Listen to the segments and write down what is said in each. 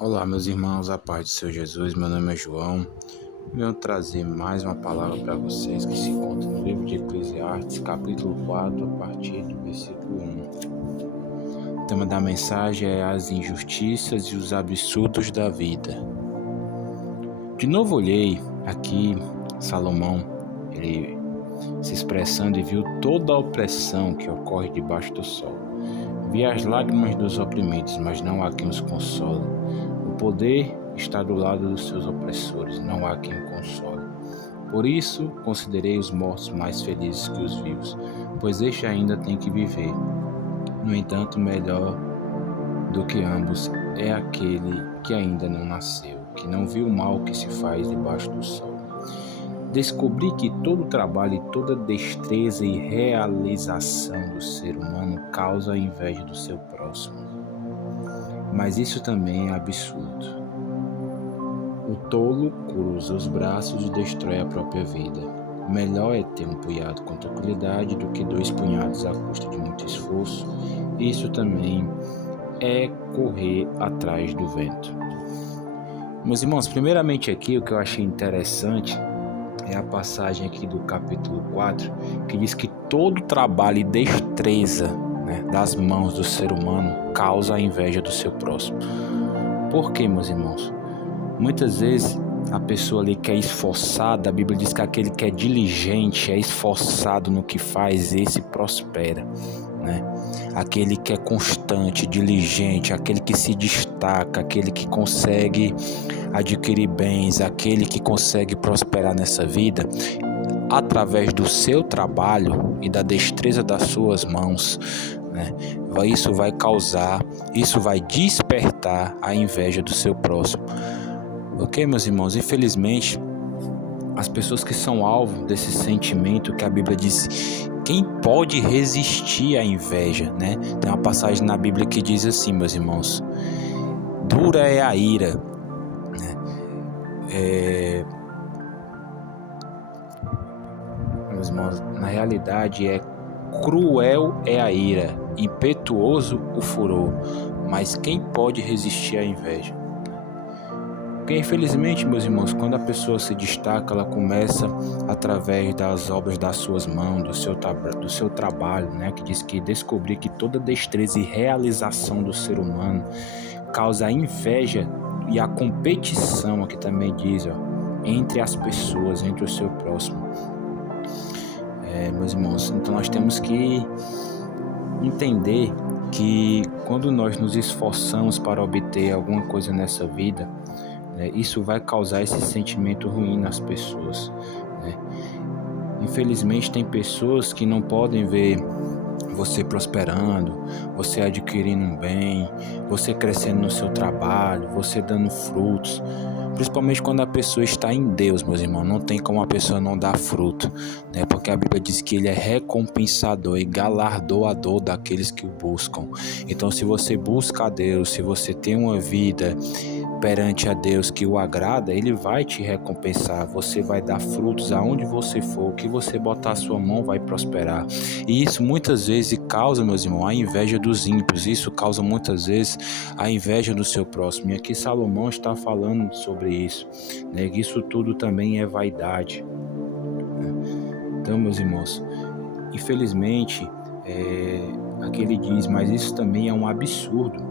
Olá, meus irmãos, a paz do Senhor Jesus. Meu nome é João. Venho trazer mais uma palavra para vocês que se encontra no livro de Eclesiastes, capítulo 4, a partir do versículo 1. O tema da mensagem é as injustiças e os absurdos da vida. De novo olhei aqui Salomão, ele se expressando e viu toda a opressão que ocorre debaixo do sol. Vi as lágrimas dos oprimidos, mas não há quem os console. O poder está do lado dos seus opressores, não há quem o console. Por isso, considerei os mortos mais felizes que os vivos, pois este ainda tem que viver. No entanto, melhor do que ambos é aquele que ainda não nasceu, que não viu o mal que se faz debaixo do sol. Descobri que todo trabalho e toda destreza e realização do ser humano causa a inveja do seu próximo. Mas isso também é absurdo. O tolo cruza os braços e destrói a própria vida. Melhor é ter um punhado com tranquilidade do que 2 punhados à custa de muito esforço. Isso também é correr atrás do vento. Meus irmãos, primeiramente aqui o que eu achei interessante é a passagem aqui do capítulo 4, que diz que todo trabalho e destreza, das mãos do ser humano causa a inveja do seu próximo. Por quê, meus irmãos? Muitas vezes a pessoa ali que é esforçada, a Bíblia diz que aquele que é diligente, é esforçado no que faz, esse prospera, Aquele que é constante, diligente, aquele que se destaca, aquele que consegue adquirir bens, aquele que consegue prosperar nessa vida, através do seu trabalho e da destreza das suas mãos, isso vai causar, isso vai despertar a inveja do seu próximo. Ok, meus irmãos? Infelizmente, as pessoas que são alvo desse sentimento que a Bíblia diz, quem pode resistir à inveja, Tem uma passagem na Bíblia que diz assim, meus irmãos, dura é a ira, Meus irmãos, na realidade cruel é a ira, impetuoso o furor, mas quem pode resistir à inveja? Porque infelizmente, meus irmãos, quando a pessoa se destaca, ela começa através das obras das suas mãos, do seu trabalho, que diz que descobrir que toda destreza e realização do ser humano causa a inveja e a competição, aqui também diz, entre as pessoas, entre o seu próximo. Meus irmãos, então nós temos que entender que quando nós nos esforçamos para obter alguma coisa nessa vida, isso vai causar esse sentimento ruim nas pessoas. Infelizmente, tem pessoas que não podem ver você prosperando, você adquirindo um bem, você crescendo no seu trabalho, você dando frutos. Principalmente quando a pessoa está em Deus, meus irmãos, não tem como a pessoa não dar fruto, Porque a Bíblia diz que Ele é recompensador e galardoador daqueles que o buscam. Então, se você busca a Deus, se você tem uma vida perante a Deus que o agrada, Ele vai te recompensar, você vai dar frutos aonde você for, o que você botar a sua mão vai prosperar. E isso muitas vezes causa, meus irmãos, a inveja dos ímpios, isso causa muitas vezes a inveja do seu próximo. E aqui Salomão está falando sobre isso, que isso tudo também é vaidade. Então, meus irmãos, infelizmente, aqui ele diz, mas isso também é um absurdo.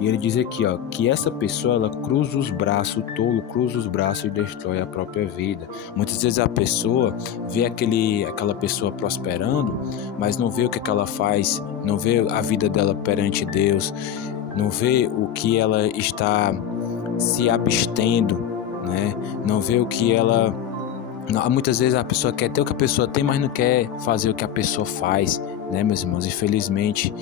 E ele diz aqui, que essa pessoa, ela cruza os braços, o tolo cruza os braços e destrói a própria vida. Muitas vezes a pessoa vê aquela pessoa prosperando, mas não vê o que ela faz, não vê a vida dela perante Deus, não vê o que ela está se abstendo, Não vê o que ela... Muitas vezes a pessoa quer ter o que a pessoa tem, mas não quer fazer o que a pessoa faz, meus irmãos? Infelizmente,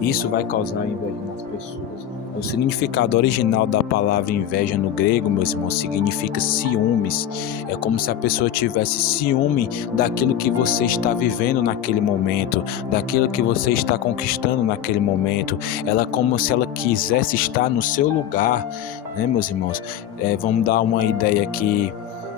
isso vai causar inveja nas pessoas. O significado original da palavra inveja no grego, meus irmãos, significa ciúmes. É como se a pessoa tivesse ciúme daquilo que você está vivendo naquele momento, daquilo que você está conquistando naquele momento. Ela é como se ela quisesse estar no seu lugar, meus irmãos? Vamos dar uma ideia aqui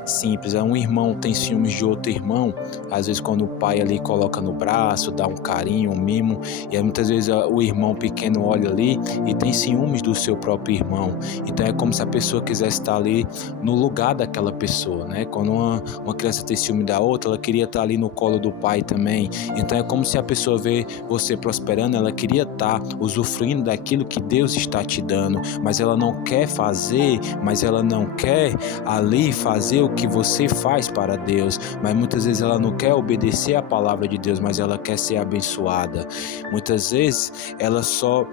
simples. Um irmão tem ciúmes de outro irmão, às vezes quando o pai ali coloca no braço, dá um carinho, um mimo, e aí muitas vezes o irmão pequeno olha ali e tem ciúmes do seu próprio irmão. Então é como se a pessoa quisesse estar ali no lugar daquela pessoa, né? Quando uma criança tem ciúme da outra, ela queria estar ali no colo do pai também. Então é como se a pessoa vê você prosperando, ela queria estar usufruindo daquilo que Deus está te dando, mas ela não quer fazer, mas ela não quer ali fazer o que você faz para Deus, mas muitas vezes ela não quer obedecer a palavra de Deus, mas ela quer ser abençoada. Muitas vezes ela só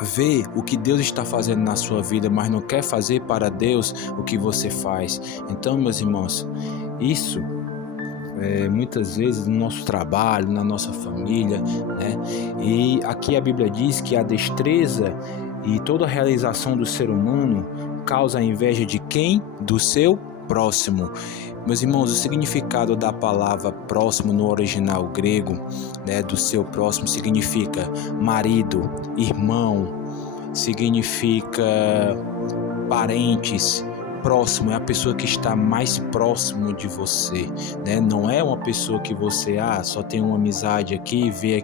vê o que Deus está fazendo na sua vida, mas não quer fazer para Deus o que você faz. Então, meus irmãos, isso muitas vezes no nosso trabalho, na nossa família, né? E aqui a Bíblia diz que a destreza e toda a realização do ser humano causa a inveja de quem? Do seu próximo. Meus irmãos, o significado da palavra próximo no original grego, né, do seu próximo, significa marido, irmão, significa parentes. Próximo é a pessoa que está mais próximo de você, né? Não é uma pessoa que você só tem uma amizade aqui, vê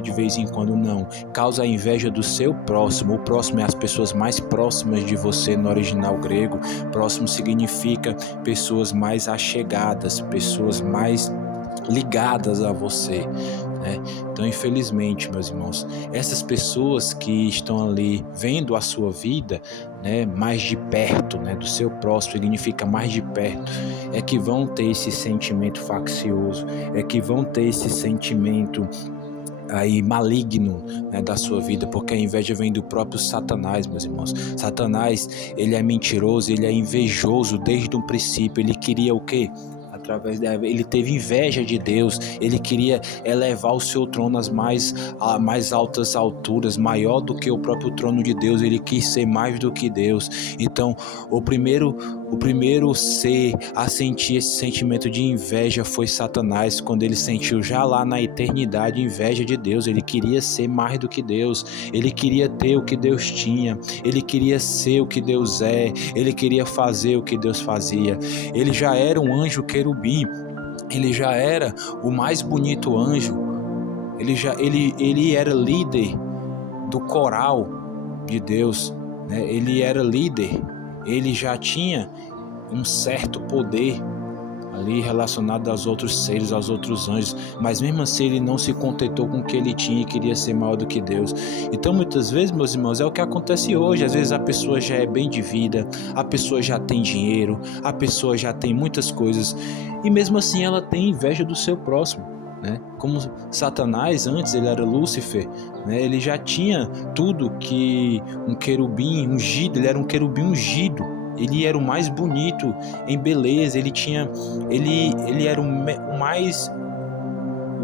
de vez em quando, não. Causa a inveja do seu próximo. O próximo é as pessoas mais próximas de você no original grego. Próximo significa pessoas mais achegadas, pessoas mais ligadas a você, né? Então, infelizmente, meus irmãos, essas pessoas que estão ali vendo a sua vida, né, mais de perto, né, do seu próximo, significa mais de perto, é que vão ter esse sentimento faccioso, é que vão ter esse sentimento aí maligno, né, da sua vida, porque a inveja vem do próprio Satanás, meus irmãos. Satanás, ele é mentiroso, ele é invejoso desde o princípio. Ele queria o quê? Ele teve inveja de Deus, ele queria elevar o seu trono às mais altas alturas, maior do que o próprio trono de Deus. Ele quis ser mais do que Deus. Então, o primeiro ser a sentir esse sentimento de inveja foi Satanás, quando ele sentiu já lá na eternidade inveja de Deus. Ele queria ser mais do que Deus, ele queria ter o que Deus tinha, ele queria ser o que Deus é, ele queria fazer o que Deus fazia. Ele já era um anjo querubim, ele já era o mais bonito anjo, ele era líder do coral de Deus, né? Ele era líder, ele já tinha um certo poder ali relacionado aos outros seres, aos outros anjos, mas mesmo assim ele não se contentou com o que ele tinha e queria ser maior do que Deus. Então muitas vezes, meus irmãos, é o que acontece hoje. Às vezes a pessoa já é bem de vida, a pessoa já tem dinheiro, a pessoa já tem muitas coisas, e mesmo assim ela tem inveja do seu próximo, né? Como Satanás, antes ele era Lúcifer, né? Ele já tinha tudo que um querubim ungido, ele era um querubim ungido. Ele era o mais bonito em beleza, ele era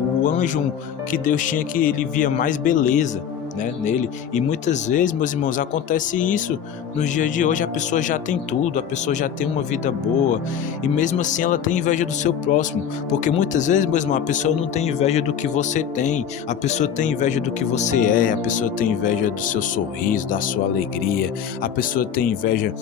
o anjo que Deus tinha, que ele via mais beleza, né, nele. E muitas vezes, meus irmãos, acontece isso nos dias de hoje. A pessoa já tem tudo, a pessoa já tem uma vida boa, e mesmo assim ela tem inveja do seu próximo, porque muitas vezes, meus irmãos, a pessoa não tem inveja do que você tem, a pessoa tem inveja do que você é, a pessoa tem inveja do seu sorriso, da sua alegria, a pessoa tem inveja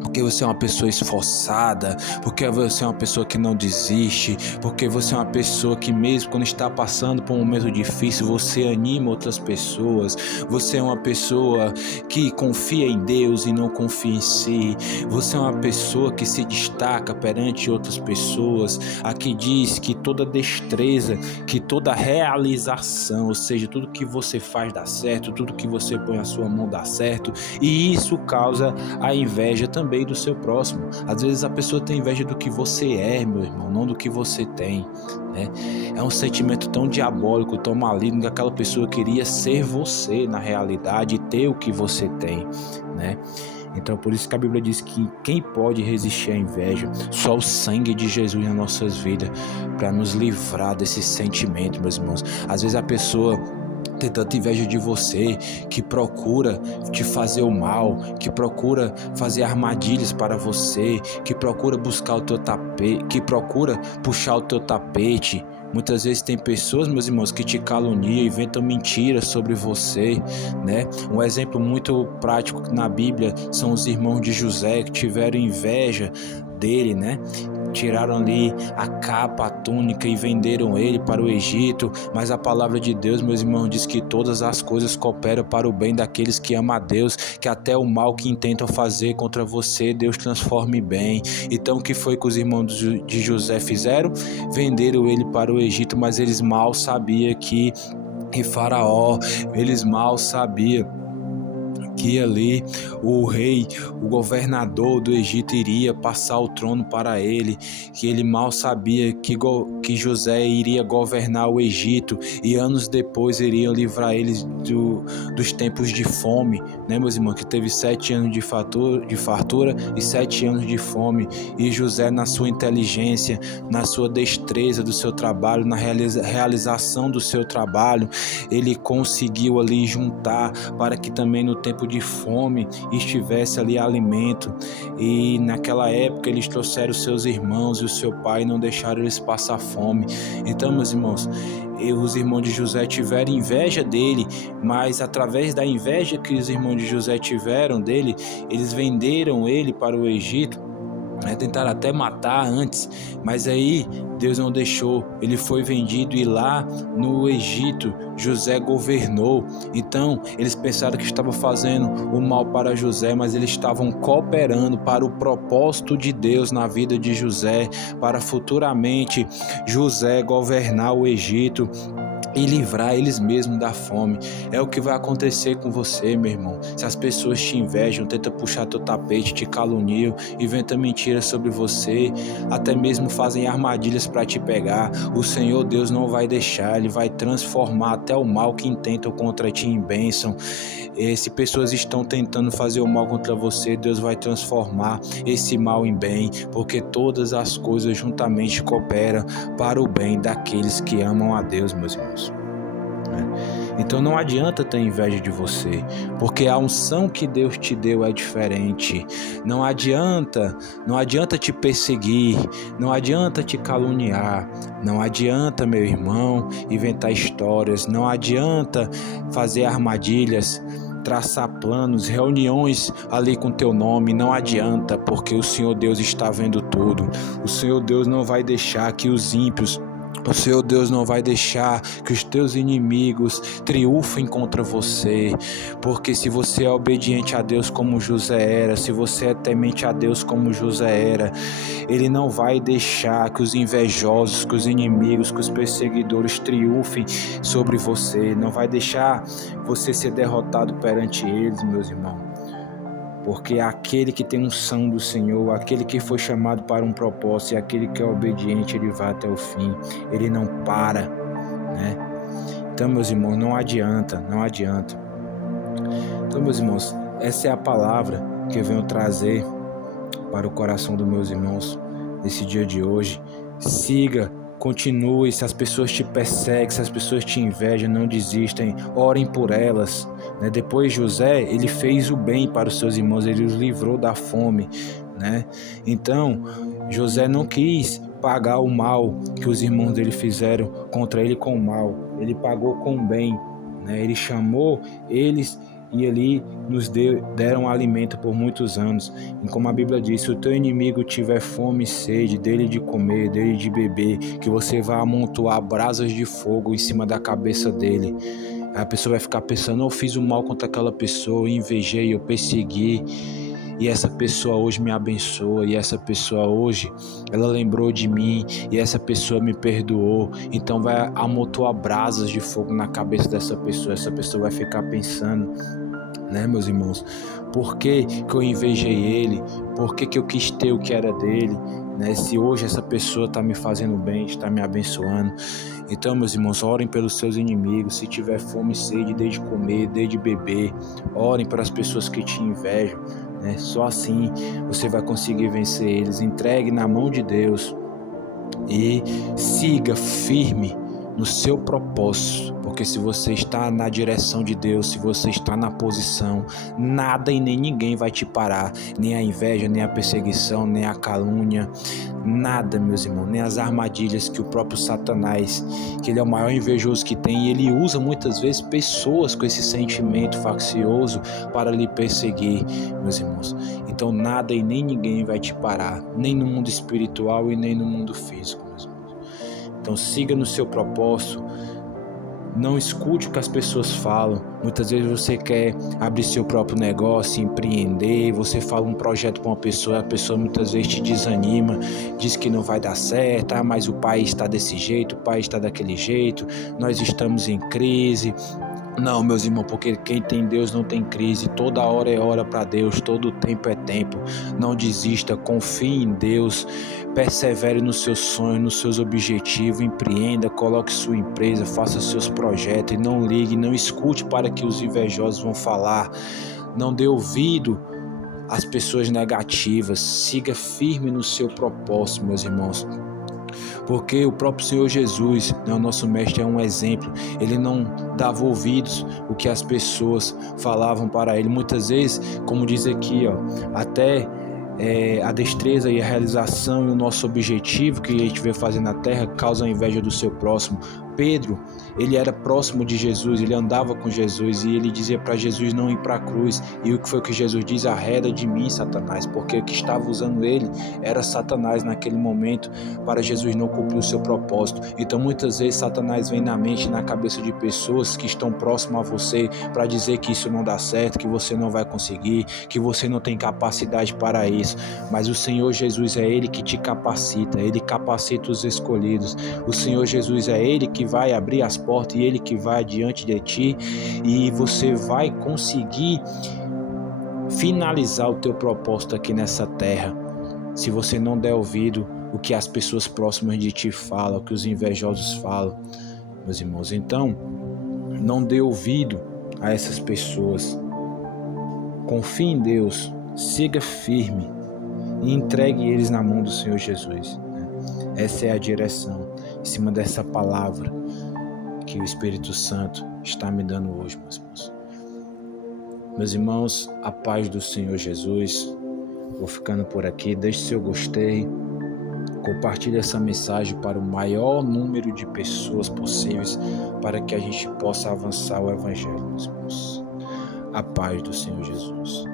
porque você é uma pessoa esforçada, porque você é uma pessoa que não desiste, porque você é uma pessoa que mesmo quando está passando por um momento difícil, você anima outras pessoas, você é uma pessoa que confia em Deus e não confia em si, você é uma pessoa que se destaca perante outras pessoas. Aqui diz que toda destreza, que toda realização, ou seja, tudo que você faz dá certo, tudo que você põe a sua mão dá certo, e isso causa a inveja também do seu próximo. Às vezes a pessoa tem inveja do que você é, meu irmão, não do que você tem, né? É um sentimento tão diabólico, tão maligno, que aquela pessoa queria ser você na realidade e ter o que você tem, né? Então por isso que a Bíblia diz que quem pode resistir à inveja? Só o sangue de Jesus nas nossas vidas, para nos livrar desse sentimento, meus irmãos. Às vezes a pessoa tem tanta inveja de você, que procura te fazer o mal, que procura fazer armadilhas para você, que procura buscar o teu tapete, que procura puxar o teu tapete, Muitas vezes tem pessoas, meus irmãos, que te caluniam, inventam mentiras sobre você, né? Um exemplo muito prático na Bíblia são os irmãos de José, que tiveram inveja dele, né? Tiraram ali a capa, a túnica e venderam ele para o Egito, mas a palavra de Deus, meus irmãos, diz que todas as coisas cooperam para o bem daqueles que amam a Deus, que até o mal que intentam fazer contra você, Deus transforme bem. Então o que foi que os irmãos de José fizeram? Venderam ele para o Egito, mas eles mal sabiam que Faraó, eles mal sabiam que ali o rei, o governador do Egito iria passar o trono para ele, que ele mal sabia que José iria governar o Egito e anos depois iriam livrar eles dos tempos de fome, né, meus irmãos, que teve 7 anos de fartura e 7 anos de fome, e José, na sua inteligência, na sua destreza do seu trabalho, na realização do seu trabalho, ele conseguiu ali juntar para que também no tempo de fome estivesse ali alimento. E naquela época eles trouxeram seus irmãos e o seu pai e não deixaram eles passar fome. Então, meus irmãos, os irmãos de José tiveram inveja dele, mas através da inveja que os irmãos de José tiveram dele, eles venderam ele para o Egito. Tentaram até matar antes, mas aí Deus não deixou, ele foi vendido e lá no Egito José governou. Então eles pensaram que estavam fazendo o mal para José, mas eles estavam cooperando para o propósito de Deus na vida de José, para futuramente José governar o Egito e livrar eles mesmos da fome. É o que vai acontecer com você, meu irmão. Se as pessoas te invejam, tentam puxar teu tapete, te caluniam, inventam mentiras sobre você, até mesmo fazem armadilhas para te pegar, o Senhor Deus não vai deixar, Ele vai transformar até o mal que intentam contra ti em bênção. Se pessoas estão tentando fazer o mal contra você, Deus vai transformar esse mal em bem, porque todas as coisas juntamente cooperam para o bem daqueles que amam a Deus, meus irmãos. Então não adianta ter inveja de você, porque a unção que Deus te deu é diferente. Não adianta te perseguir, não adianta te caluniar, não adianta, meu irmão, inventar histórias, não adianta fazer armadilhas, traçar planos, reuniões ali com teu nome, não adianta, porque o Senhor Deus está vendo tudo. O Senhor Deus não vai deixar que os ímpios, o Senhor Deus não vai deixar que os teus inimigos triunfem contra você, porque se você é obediente a Deus como José era, se você é temente a Deus como José era, Ele não vai deixar que os invejosos, que os inimigos, que os perseguidores triunfem sobre você, não vai deixar você ser derrotado perante eles, meus irmãos. Porque aquele que tem unção do Senhor, aquele que foi chamado para um propósito e aquele que é obediente, ele vai até o fim, ele não para, né? Então, meus irmãos, não adianta. Então, meus irmãos, essa é a palavra que eu venho trazer para o coração dos meus irmãos nesse dia de hoje. Siga, continue, se as pessoas te perseguem, se as pessoas te invejam, não desistem, orem por elas, né? Depois José, ele fez o bem para os seus irmãos, ele os livrou da fome, né? Então, José não quis pagar o mal que os irmãos dele fizeram contra ele com o mal, ele pagou com o bem, né? Ele chamou eles e ali nos deram alimento por muitos anos. E como a Bíblia diz, se o teu inimigo tiver fome e sede, dele de comer, dele de beber, que você vai amontoar brasas de fogo em cima da cabeça dele. A pessoa vai ficar pensando, eu fiz o mal contra aquela pessoa, eu invejei, eu persegui, e essa pessoa hoje me abençoa, e essa pessoa hoje, ela lembrou de mim, e essa pessoa me perdoou. Então vai amontoar brasas de fogo na cabeça dessa pessoa. Essa pessoa vai ficar pensando, né, meus irmãos, por que eu invejei ele, por que eu quis ter o que era dele, né? Se hoje essa pessoa está me fazendo bem, está me abençoando. Então, meus irmãos, orem pelos seus inimigos. Se tiver fome e sede, dê de comer, dê de beber. Orem para as pessoas que te invejam, né? Só assim você vai conseguir vencer eles. Entregue na mão de Deus e siga firme, no seu propósito, porque se você está na direção de Deus, se você está na posição, nada e nem ninguém vai te parar, nem a inveja, nem a perseguição, nem a calúnia, nada, meus irmãos, nem as armadilhas que o próprio Satanás, que ele é o maior invejoso que tem, e ele usa muitas vezes pessoas com esse sentimento faccioso para lhe perseguir, meus irmãos. Então nada e nem ninguém vai te parar, nem no mundo espiritual e nem no mundo físico, meus irmãos. Então siga no seu propósito, não escute o que as pessoas falam. Muitas vezes você quer abrir seu próprio negócio, empreender, você fala um projeto para uma pessoa, a pessoa muitas vezes te desanima, diz que não vai dar certo, mas o país está desse jeito, o país está daquele jeito, nós estamos em crise. Não, meus irmãos, porque quem tem Deus não tem crise, toda hora é hora para Deus, todo tempo é tempo. Não desista, confie em Deus, persevere nos seus sonhos, nos seus objetivos, empreenda, coloque sua empresa, faça seus projetos e não ligue, não escute para que os invejosos vão falar, não dê ouvido às pessoas negativas, siga firme no seu propósito, meus irmãos. Porque o próprio Senhor Jesus, o nosso mestre, é um exemplo. Ele não dava ouvidos o que as pessoas falavam para ele. Muitas vezes, como diz aqui, até a destreza e a realização e o nosso objetivo que a gente vê fazer na terra causa a inveja do seu próximo. Pedro, ele era próximo de Jesus, ele andava com Jesus e ele dizia para Jesus não ir para a cruz. E o que foi que Jesus diz? Arreda de mim, Satanás, porque o que estava usando ele era Satanás naquele momento para Jesus não cumprir o seu propósito. Então muitas vezes Satanás vem na mente e na cabeça de pessoas que estão próximas a você para dizer que isso não dá certo, que você não vai conseguir, que você não tem capacidade para isso. Mas o Senhor Jesus é Ele que te capacita, Ele capacita os escolhidos. O Senhor Jesus é Ele que vai abrir as portas e Ele que vai diante de ti e você vai conseguir finalizar o teu propósito aqui nessa terra. Se você não der ouvido o que as pessoas próximas de ti falam, o que os invejosos falam, meus irmãos, então não dê ouvido a essas pessoas. Confie em Deus, siga firme e entregue eles na mão do Senhor Jesus. Essa é a direção em cima dessa palavra que o Espírito Santo está me dando hoje, meus irmãos. Meus irmãos, a paz do Senhor Jesus. Vou ficando por aqui. Deixe seu gostei. Compartilhe essa mensagem para o maior número de pessoas possíveis para que a gente possa avançar o Evangelho, meus irmãos. A paz do Senhor Jesus.